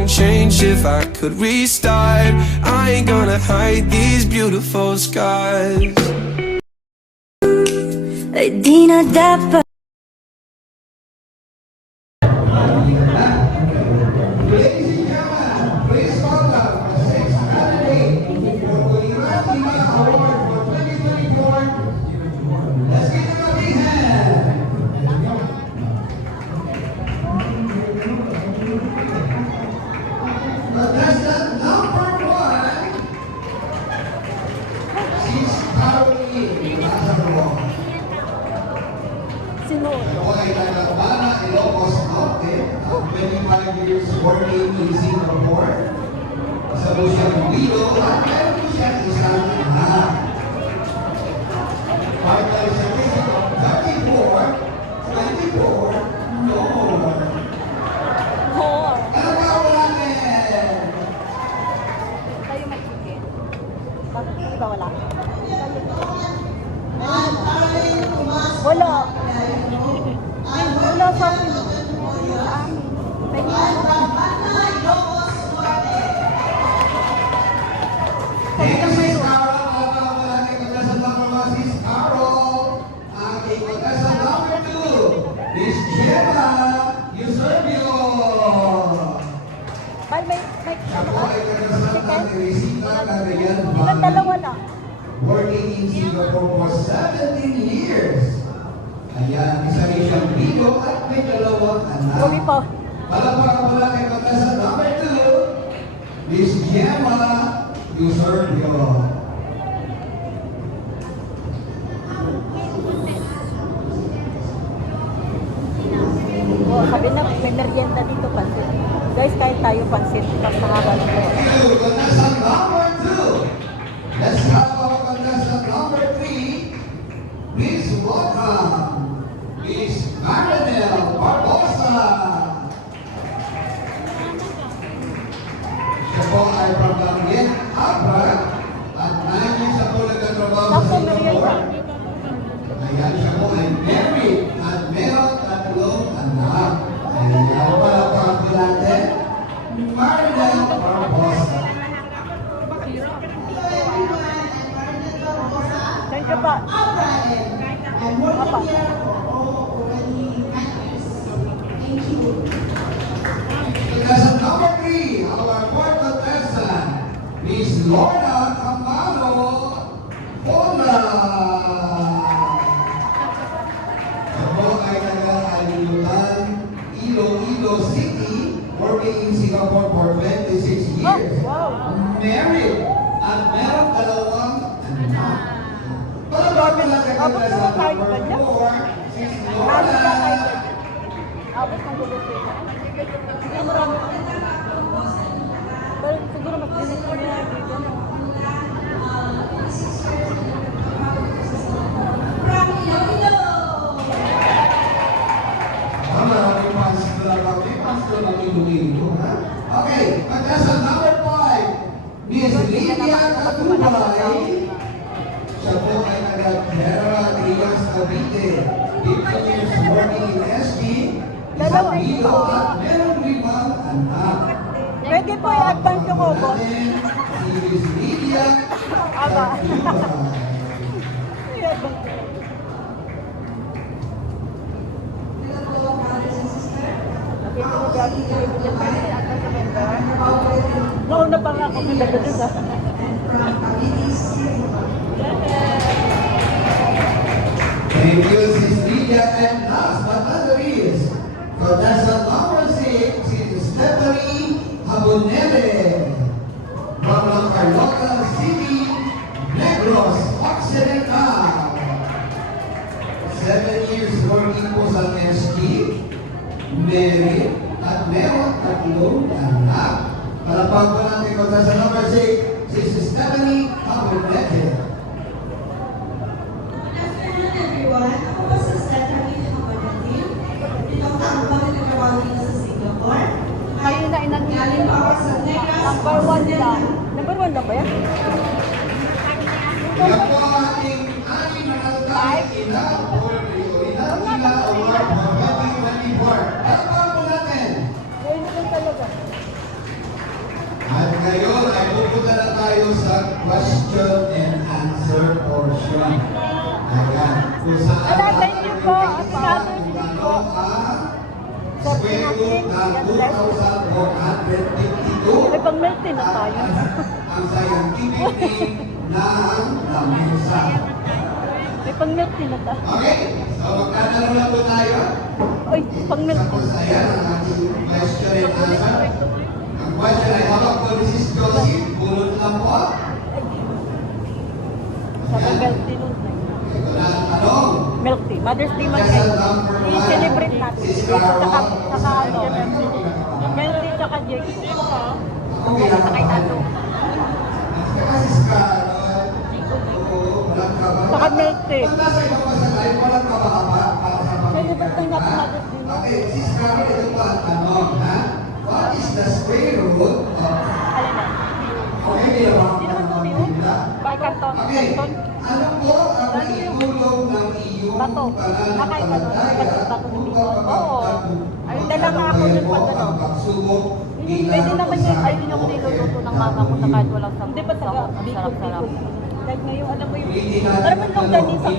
wouldn't change if I could restart. I ain't gonna hide these beautiful scars. Ay di na dapat. Ako ay taga-Bana, Ilocos Norte, 25 years working in Singapore. Isa po siyang widow at meron po siyang isang anak. Part-time certificate, 34, no. Ano ba ako natin? Tayo magiging. Bakit ba wala? Wala. Wala sa amin. Thank you, Sis Carol. Alam na ako natin contestant number 1, Sis Carol. Aking contestant number 2, Miss Gemma Eusebio. May Siya po ay contestant ng Teresita Cagayan ilang dalawa na? working in Singapore for 17 years. Ayan, isa rin siyang video at may dalawang anak. Uwi po. Palapaka pala kay contestant number 2, Miss Gemma Eusebio. Oh, sabi na, may merienda dito pansit. Guys, kahit tayo pansit, mas mahaba na po. Contestant number 2. Let's have our contestant number 3. Please welcome Miss Marinel Barbosa. Siya po ay from Langit, Abra, at 9 years na po nagtatrabaho sa Singapore. Ayan, siya po ay married at meron tatlong anak. Ayan, pala po natin, Marinel Barbosa. Thank you pa. Apa? Contestant number 3, our fourth contestant, Miss Lorna Camaro Hola. Siya po ay taga-Alilutan, Iloilo City, working in Singapore for 26 years. Oh, wow. Married at meron dalawang anak. Palabago lang kay contestant number 4, Sis Lorna. Abot ng gulutin. Hindi marami. Pero siguro mag-dinig ko niya. Maraming fans talaga. May fans talaga Iloilo, ha? Okay, contestant number 5, Miss Lydia Catubay. Siya po ay taga-Terra Trias Cavite. 15 years working in SG. Isang video at meron limang anak. Pwede po i-advance yung obo. Si Miss Lydia Aba. Catubay. I-advance. Nauna pa nga ako pinagdadag sa Thank you, Sis Lydia. And last but not the least, contestant number 6, Sis Stephanie Habonele from La Carlota City, Negros Occidental. 7 years working po sa SG, married, at meron tatlong anak. Palapag po natin contestant number 6, Sis Stephanie Habonele. Ako po si Stephanie Habanatin. Dito ako nagtrabaho dito sa Singapore. kayo na inan Galing po ako sa Negros. number 1 lang. Number 1 lang ba yan? Yan po ang ating anim na kalahit ina for Ina Award for 2024. Palapag po natin. Ngayon na lang talaga. sa question and answer portion. Ayan. Kung saan Ala, thank you po. At kung sabi niyo po. ang square root ng 2,452 May pang-melty na tayo. ang scientific name ng lamesa. May pang-melty na tayo. Okay, so magkano na po tayo? Uy, pang-melty. Tapos ayan ang ating question and answer. Ang question ay hawak po ni Sis Josie, bunot lang po. Sabi melty nun. Ito na ang tanong. Melty. Mother's Day man Lesson kayo. number 1. I-celebrate natin. Sis Saka Carol. ano. Melty tsaka Jake. Ako kinakabahan. Saka Sis Carol. Oo, walang kaba. Saka melty. Kung nasa iba pa sa live, walang kaba ka ba? Para sa Celebrate pamilya. natin Mother's Day. Okay, Sis Carol, ito po ang tanong, ha? What is the square root of... Alin na? Okay, hindi naman ako Sino ng to mga yun? bibla. By Canton. Okay, Canton. ano po ang naitulong ng iyong Bato. Nakay ka doon. pananampalataya Bato ng upang Bicol. Oo. Ay, dala nga ako dun pag ano. ang pagsubok Pwede naman yun. Ay, din ako niluluto ng mama ko na kahit walang sabaw. Hindi ba taga Ang Bicol, sarap-sarap. Bicol? Kahit ngayon, alam mo yung... Pero man longganisa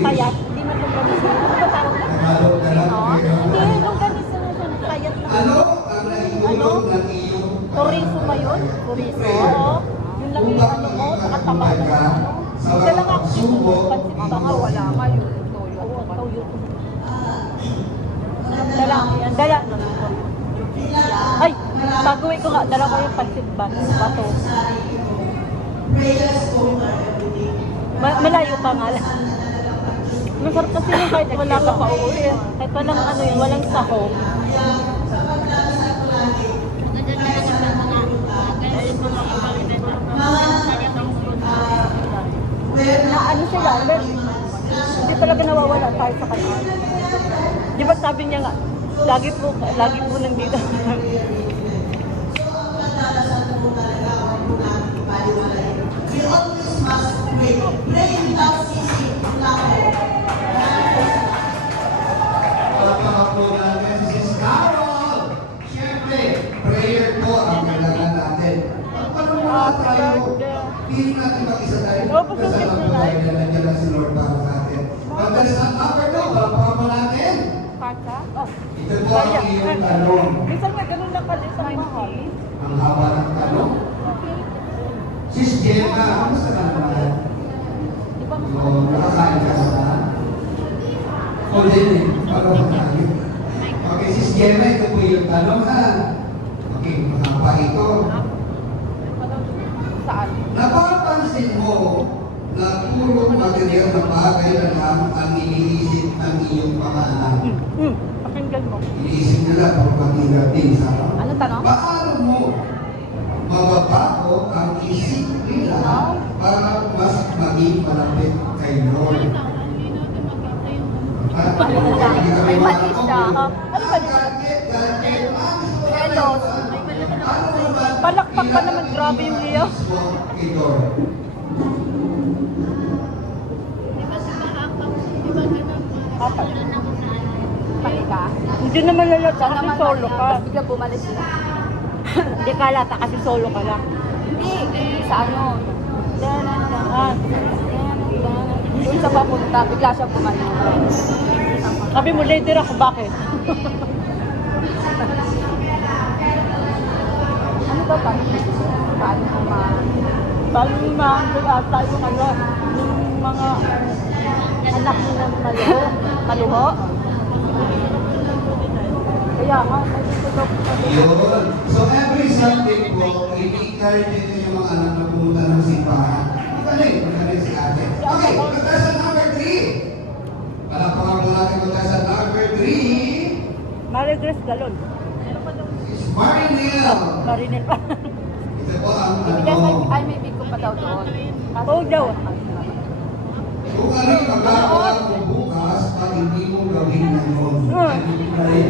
payat, hindi man longganisa. Ano ba tawag na? Tagalog na lang, No? pero- Hindi, longganisa na siya. Payat na. Ano ang naitulong ng iyong Chorizo ba yun? Chorizo? Oo. Yun lang yung ano mo, saka tama na yung ano. Isa lang ako dito, pansit baka wala nga yung toyo. Oo, toyo. Dala, yan, dala. Ay, pag-uwi ko nga, dala ko yung pansit bato. Prayers over everything. Malayo pa nga lang. Masarap kasi yung kahit wala ka pa uuwi. Kahit walang ano yun, walang saho. Sa pagdarasal ko lagi, Na ano sila, hindi talaga nawawala tayo sa kanya. Di ba sabi niya nga, lagi po nandito. we always must pray. Pray without ceasing. Palakpakan po natin si Sis Carol. Siyempre, prayer po ang kailangan natin. Paano muna tayo? Piling natin mag-isa tayo. Dasal ang buhay na nandiyan na si Lord para sa atin. Pagdasal number 2, palakpakan po natin. Kaka? Oh. Ito po ang iyong tanong. Minsan nga ganun lang pala sa mahal. Ang haba ng tanong. Sis Gemma, kamusta ka naman? Di ba Oo, nakakain ka sa o din eh, bago pa tayo. Okay, Sis Gemma, ito po yung tanong ha. Okay, mahaba ito. saan? Napapansin mo na puro material na bagay na lang ang iniisip ng iyong mga anak. Pakinggan mo. Iniisip nila puro material din sa Ano tanong? paano mo mababago ang isip nila para mas maging malapit kay Lord? May mali siya. Ano ba yun? Elos. Palakpak pa naman, grabe yung Leo. Apat. Pakika. Hindi naman lalata kasi solo ka. Bigla bumalis siya. Hindi ka lata kasi solo ka lang. Hindi, sa ano. Ah, Doon sa papunta, bigla siya bumalis. sabi mo, leader ako, bakit? Ano ba pa? Paano ko Paano yung mga ata yung ano, yung mga anak nila maluho? maluho? Kaya nga, may dito daw po sabi. Yun. So every Sunday po, i-encourage nito yung mga anak na pumunta ng simbahan. Magaling si ate. Okay, contestant number 3. Palakpakan po natin contestant number 3. Marie-Grace Galon. Is Marinel. Marinel pa. Ito po ang Because ano. ay may big ko pa daw doon. Oo daw. Kung ano yung magagawa mo bukas, pag hindi mo gawin ngayon. Mali.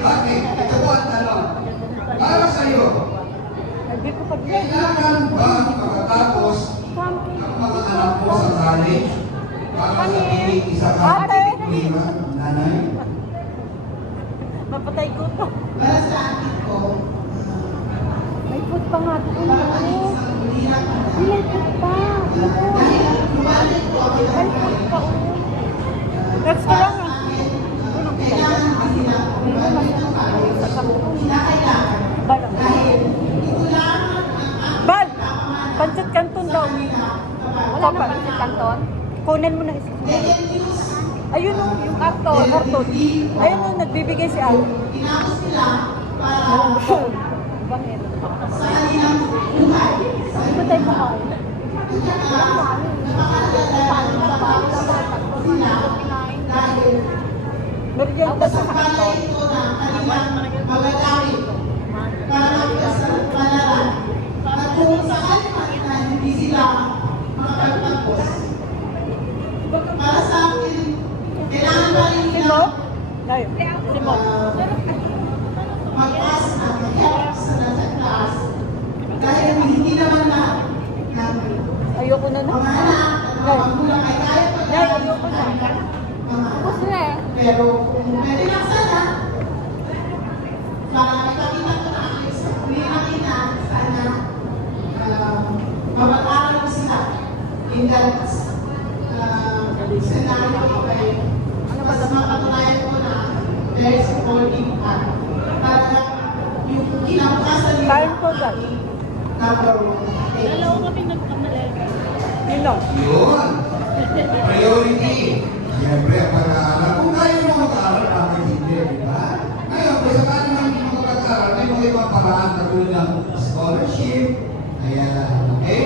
Okay, ito po ang tanong. Para sa'yo, Hindi ko pag kailangan ba makatapos ang mga anak mo sa college para sabihin isa ka problema, nanay? mapatay ko to. Para sa akin po, May food pa nga doon. Bilay po pa. Dahil lumalik po ang pinagkakain. Next ko lang ah. Kailangan din nila bumalik ng kain. Kinakailangan. Balang. Dahil ito lamang ang Bal! Pancit Canton daw. Wala na pansit kanton. Kunin mo na isa. they can use Ayun o, yung karton. Karton. Ayun o, nagbibigay si Al. tinapos nila para Bakit? sa kanilang buhay. Hindi ba tayo makain? Dahil Merienda sa pala karton. ito na kanilang magagamit para sa panaran. At kung sakali man na hindi sila makapagpagpos, para sa akin, kailangan pa rin Simo? nila Ayun. Simo. mag-pass ng help sa nasa class. Dahil hindi naman na ng Ayoko na na. mga anak at mga magulang ay kaya Nay, ayoko na. mga Tapos na eh. pero kung pwede lang sana, para ipakita ko na akin sa kulihan na sana mapag-aral ko sila in that scenario okay. Mas mapatunayan ko na there is supporting hand. Para yung kinabukasan nila Kain po, Dad. number one. Dalawa kami nagkamali. Yun lang. Yun. Priority. Siyempre, pag-aaral. Kung kaya mo mag-aaral, bakit hindi, di ba? Ngayon, kung sakali man hindi mo mag-aaral, may mga ibang paraan katulad ng scholarship. Ayan. Okay?